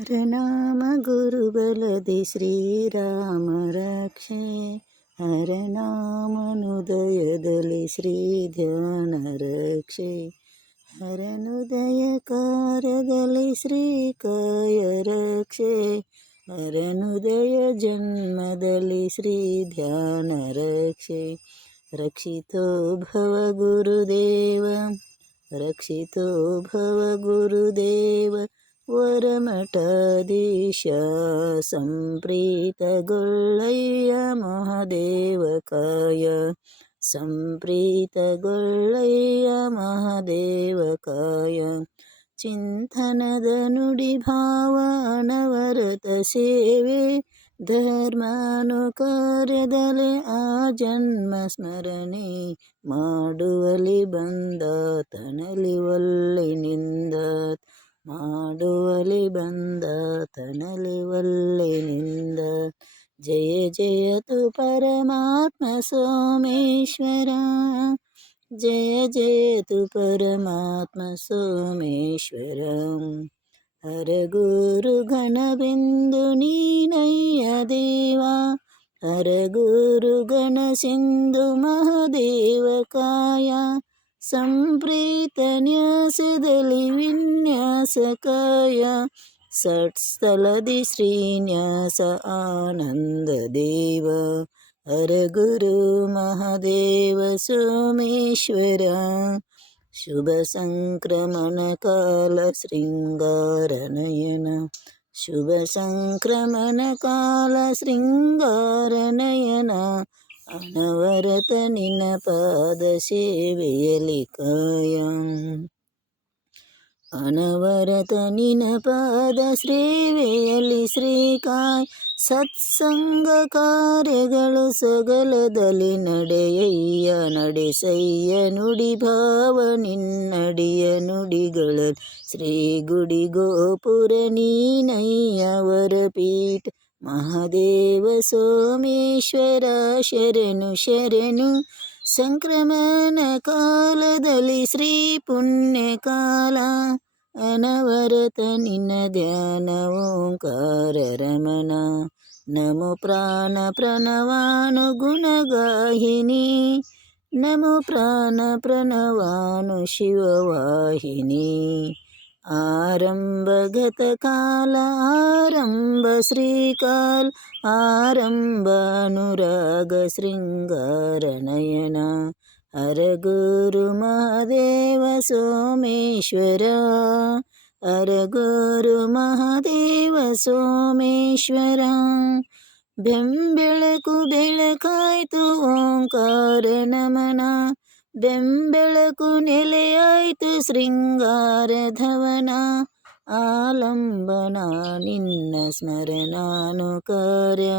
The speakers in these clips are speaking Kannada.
ಹರನಾಮ ಗುರುಬಲದಿ ಶ್ರೀರಾಮ ರಕ್ಷೆ, ಹರನಾಮನುದಯದಲ್ಲಿ ಶ್ರೀ ಧ್ಯಾನ ರಕ್ಷೆ, ಹರನುದಯ ಕಾರ್ಯದಲ್ಲಿ ಶ್ರೀಕಾಯ ರಕ್ಷೆ, ಹರನುದಯ ಜನ್ಮದಲ್ಲಿ ಶ್ರೀ ಧ್ಯಾನ ರಕ್ಷೆ. ರಕ್ಷಿತೋ ಭವ ಗುರುದೇವ, ರಕ್ಷಿತೋ ಭವ ಗುರುದೇವ, ವರಮಠಾಧೀಶ ಸಂಪ್ರೀತಗೊಳ್ಳಯ್ಯ ಮಹಾದೇವಕಾಯ, ಸಂಪ್ರೀತಗೊಳ್ಳಯ್ಯ ಮಹಾದೇವಕಾಯ. ಚಿಂತನದ ನುಡಿ ಭಾವ ಅನವರತ ಸೇವೆ, ಧರ್ಮಾನುಕಾರ್ಯದಲ್ಲಿ ಆ ಜನ್ಮ ಸ್ಮರಣೆ, ಮಾಡುವಲಿ ಬಂದಾತನಲಿ ಒಲ್ಲಿನಿಂದಾತ್, ಮಾಡುವಲಿ ಬಂದಾತನಲಿ ಒಲ್ಲಿನಿಂದ. ಜಯ ಜಯತು ಪರಮಾತ್ಮ ಸೋಮೇಶ್ವರ, ಜಯ ಜಯತು ಪರಮಾತ್ಮ ಸೋಮೇಶ್ವರ. ಹರಗುರು ಗಣಬಿಂದು ನೀನಯ್ಯ ದೇವ, ಹರಗುರು ಗಣ ಸಿಂಧು ಮಹಾದೇವಕಾಯ, ಸಂಪ್ರೀತ ನ್ಯಾಸದಲ್ಲಿ ವಿನ್ಯಾಸಕಾಯ, ಷಟ್ಸ್ಥಲದಿ ಶ್ರೀನ್ಯಾಸ ಆನಂದ ದೇವ. ಹರಗುರು ಮಹಾದೇವ ಸೋಮೇಶ್ವರ, ಶುಭ ಸಂಕ್ರಮಣ ಕಾಲ ಶೃಂಗಾರ ನಯನ, ಶುಭ ಸಂಕ್ರಮಣ ಕಾಲ ಶೃಂಗಾರ ನಯನ, ಅನವರತ ನಿನ್ನ ಪಾದ ಸೇವೆಯಲಿ ಕಾಯ, ಅನವರತ ನಿನ್ನ ಪಾದ ಸೇವೆಯಲಿ ಶ್ರೀಕಾಯ್. ಸತ್ಸಂಗ ಕಾರ್ಯಗಳು ಸಗಲದಲ್ಲಿ ನಡೆಯಯ್ಯ, ನಡೆಸಯ್ಯ ನುಡಿ ಭಾವ ನಿನ್ನಡಿಯ ನುಡಿಗಳ, ಶ್ರೀ ಗುಡಿ ಗೋಪುರ ನೀನಯ್ಯ ವರಪೀಠ ಮಹಾದೇವ ಸೋಮೇಶ್ವರ. ಶರಣು ಶರಣು ಸಂಕ್ರಮಣ ಕಾಲದಲ್ಲಿ ಶ್ರೀ ಪುಣ್ಯ ಕಾಲ, ಅನವರತ ನಿನ್ನ ಧ್ಯಾನ ಓಂಕಾರ ರಮಣ. ನಮೋ ಪ್ರಾಣ ಪ್ರಣವಾನು ಗುಣಗಾಹಿನಿ, ನಮೋ ಪ್ರಾಣ ಪ್ರಣವಾನು ಶಿವವಾಹಿನಿ. ಆರಂಭಗತ ಕಾಲ ಆರಂಭ ಶ್ರೀಕಾಲ, ಆರಂಭ ಅನುರಾಗ ಶೃಂಗಾರ ನಯನ. ಹರಗುರು ಮಹಾದೇವ ಸೋಮೇಶ್ವರ, ಹರಗುರು ಮಹಾದೇವ ಸೋಮೇಶ್ವರ. ಬೆಂಬೆಳಕು ಬೆಳಕಾಯ್ತು ಓಂಕಾರ ನಮನ, ಬೆಂಬೆಳಕು ನೆಲೆಯಾಯ್ತು ಶೃಂಗಾರ ಧವನ. ಆಲಂಬನ ನಿನ್ನ ಸ್ಮರಣಾನು ಕಾರ್ಯ,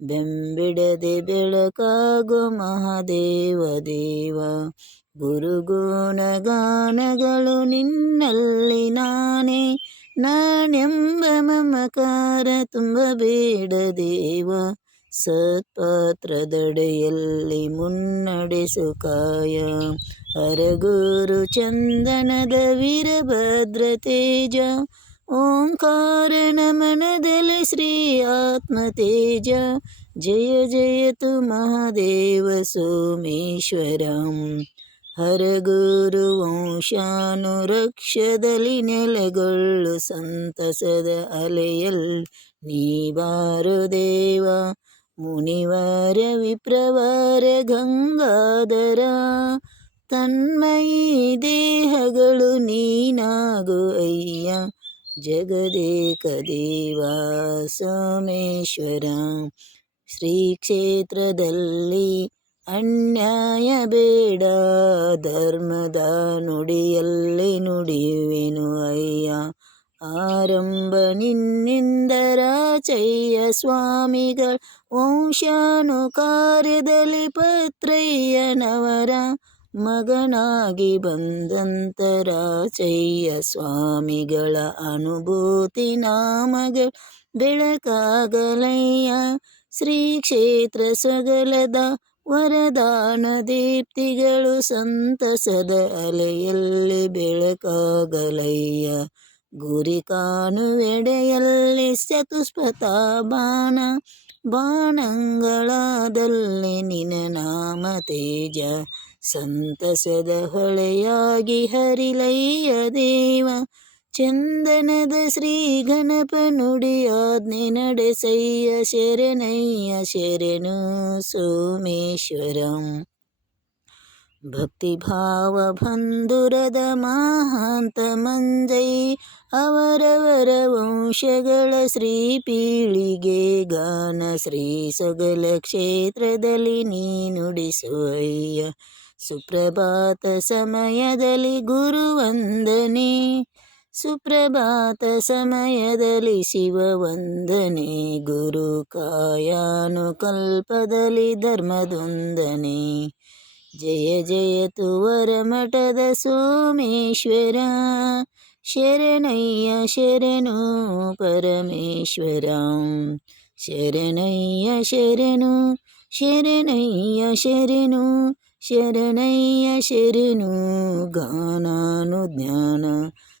ಬೆಂಬಿಡದೆ ಬೆಳಕಾಗು ಮಹಾದೇವ ದೇವ. ಗುರುಗುಣ ಗಾನಗಳು ನಿನ್ನಲ್ಲಿ ನಾನೇ, ನಾನೆಂಬ ಮಮಕಾರ ತುಂಬಬೇಡ ದೇವ. ಸತ್ಪಾತ್ರದಡೆಯಲ್ಲಿ ಮುನ್ನಡೆಸು ಕಾಯ, ಹರಗುರು ಚಂದನದ ವೀರಭದ್ರ ತೇಜ. ಓಂಕಾರ ನಮನದಲ್ಲಿ ಶ್ರೀ ಆತ್ಮ ತೇಜ, ಜಯ ಜಯತು ಮಹಾದೇವ ಸೋಮೇಶ್ವರ. ಹರಗುರು ವಂಶಾನುರಕ್ಷದಲ್ಲಿ ನೆಲೆಗೊಳ್ಳು ಸಂತಸದ ಅಲೆಯಲ್ಲಿ ನೀ ಬಾರು ದೇವ. ಮುನಿವರ ವಿಪ್ರವರ ಗಂಗಾಧರ, ತನ್ಮಯಿ ದೇಹಗಳು ನೀನಾಗು ಅಯ್ಯ, ಜಗದೇಕ ದೇವ ಸೋಮೇಶ್ವರ. ಶ್ರೀ ಕ್ಷೇತ್ರದಲ್ಲಿ ಅನ್ಯಾಯ ಬೇಡ, ಧರ್ಮದ ನುಡಿಯಲ್ಲಿ ನುಡಿಯುವೆನು ಅಯ್ಯ. ಆರಂಭ ನಿನ್ನಿಂದರಾಚಯ್ಯ ಸ್ವಾಮಿಗಳ, ವಂಶಾನು ಕಾರ್ಯದಲ್ಲಿ ಪತ್ರಯ್ಯನವರ ಮಗನಾಗಿ ಬಂದಂತರಾಚಯ್ಯ ಸ್ವಾಮಿಗಳ. ಅನುಭೂತಿ ನಾಮಗಳ ಬೆಳಕಾಗಲಯ್ಯ, ಶ್ರೀ ಕ್ಷೇತ್ರ ಸಗಲದ ವರದಾನ ದೀಪ್ತಿಗಳು ಸಂತಸದ ಅಲೆಯಲ್ಲಿ ಬೆಳಕಾಗಲಯ್ಯ. ಗುರಿ ಕಾಣುವೆಡೆಯಲ್ಲಿ ಚತುಷ್ಪಥ ಬಾಣಂಗಳದಲ್ಲಿ ನಿನ ನಾಮ ತೇಜ ಸಂತಸದ ಹೊಳೆಯಾಗಿ ಹರಿಲಯ್ಯ ದೇವ. ಚಂದನದ ಶ್ರೀ ಗಣಪ ನುಡಿಯಾಜ್ಞೆ ನಡೆಸಯ್ಯ ಶರಣಯ್ಯ ಶರಣು ಸೋಮೇಶ್ವರಂ. ಭಕ್ತಿಭಾವ ಬಂಧುರದ ಮಹಾಂತ ಮಂಜೈ ಅವರವರ ವಂಶಗಳ ಶ್ರೀ ಪೀಳಿಗೆ ಗಾನ ಶ್ರೀ ಸೊಗಲ ಕ್ಷೇತ್ರದಲ್ಲಿ ನೀ ನುಡಿಸುವಯ್ಯ. ಸುಪ್ರಭಾತ ಸಮಯದಲ್ಲಿ ಗುರುವಂದನೆ, ಸುಪ್ರಭಾತ ಸಮಯದಲ್ಲಿ ಶಿವವಂದನೆ, ಗುರು ಕಾಯಾನುಕಲ್ಪದಲ್ಲಿ ಧರ್ಮದೊಂದನೆ. ಜಯ ಜಯ ತುವರ ಮಠದ ಸೋಮೇಶ್ವರ, ಶರಣಯ್ಯ ಶರಣು ಪರಮೇಶ್ವರ. ಶರಣಯ್ಯ ಶರಣು ಶರಣಯ್ಯ ಶರಣು ಶರಣಯ್ಯ ಶರಣು. ಗಾನಾನುಜ್ಞಾನ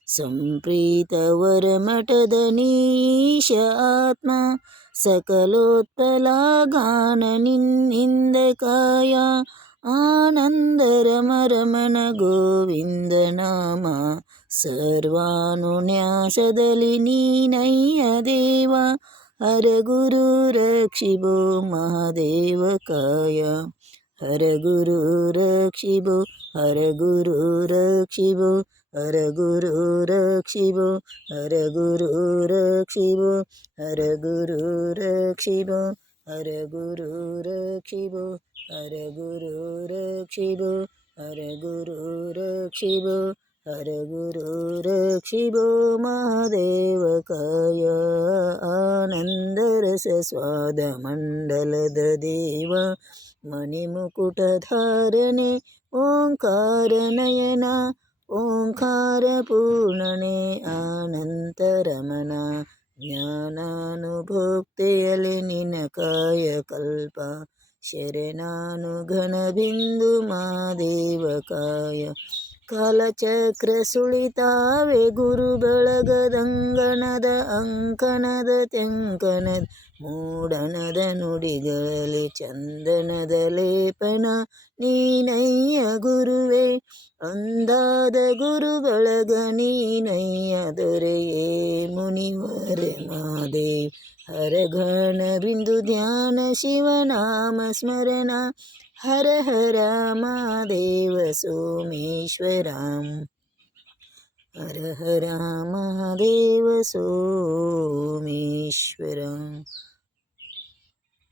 ಸಂಪ್ರೀತವರ ಮಠದ ನೀಶ ಆತ್ಮ, ಸಕಲೋತ್ಪಲ ಗಾನ ನಿನ್ನಿಂದ ಕಾಯ. ಆನಂದರಮರಮಣ ಗೋವಿಂದ ನಾಮ, ಸರ್ವಾನುನ್ಯಾಸದಲ್ಲಿ ನೀನಯ್ಯ ದೇವ. ಹರ ಗುರು ರಕ್ಷಿಬೋ ಮಹಾದೇವ ಕಾಯ, ಹರ ಗುರು ರಕ್ಷಿಬೋ, ಹರ ಗುರು ರಕ್ಷಿಬೋ, ಹರ ಗುರು ರಕ್ಷಿಬೋ, ಹರ ಗುರು ರಕ್ಷಿಬೋ, ಹರ ಗುರು ರಕ್ಷಿಬೋ, ಹರ ಗುರು ರಕ್ಷಿಬೋ, ಹರ ಗುರು ರಕ್ಷಿಬೋ, ಹರ ಗುರು ರಕ್ಷಿಬೋ, ಹರ ಗುರು ರಕ್ಷಿಬೋ ಮಹಾದೇವ ಕಾಯ. ಆನಂದರಸ ಸ್ವಾದ ಮಂಡಲದ ದೇವ, ಮಣಿಮುಕುಟಧಾರಣೆ ಓಂಕಾರ ನಯನ, ಓಂಕಾರ ಪೂರ್ಣನೆ ಅನಂತರಮಣ. ಜ್ಞಾನಾನುಭೋಕ್ತೆಯಲ್ಲಿ ನಿನ ಕಾಯ ಕಲ್ಪ, ಶರಣಾನು ಘನಬಿಂದು ಮಹಾದೇವ ಕಾಯ. ಕಾಲಚಕ್ರ ಸುಳಿತಾವೆ ಗುರು ಬಳಗದಂಗಣದ ಅಂಕಣದ ತೆಂಕಣದ ಮೂಡಣದ ನುಡಿಗಳಲ್ಲಿ ಚಂದನದ ಲೇಪನ ನೀನಯ್ಯ ಗುರುವೇ. ಅಂದಾದ ಗುರು ಬಳಗ ನೀನಯ್ಯ ದೊರೆಯೇ ಮುನಿವರ ಮಾದೇವ್. ಹರ ಘನ ಬಿಂದು ಧ್ಯಾನ ಶಿವನಾಮ ಸ್ಮರಣ, ಹರ ಹರ ಮಹಾದೇವ ಸೋಮೇಶ್ವರ, ಹರ ಹರ ಮಹಾದೇವ ಸೋಮೇಶ್ವರ.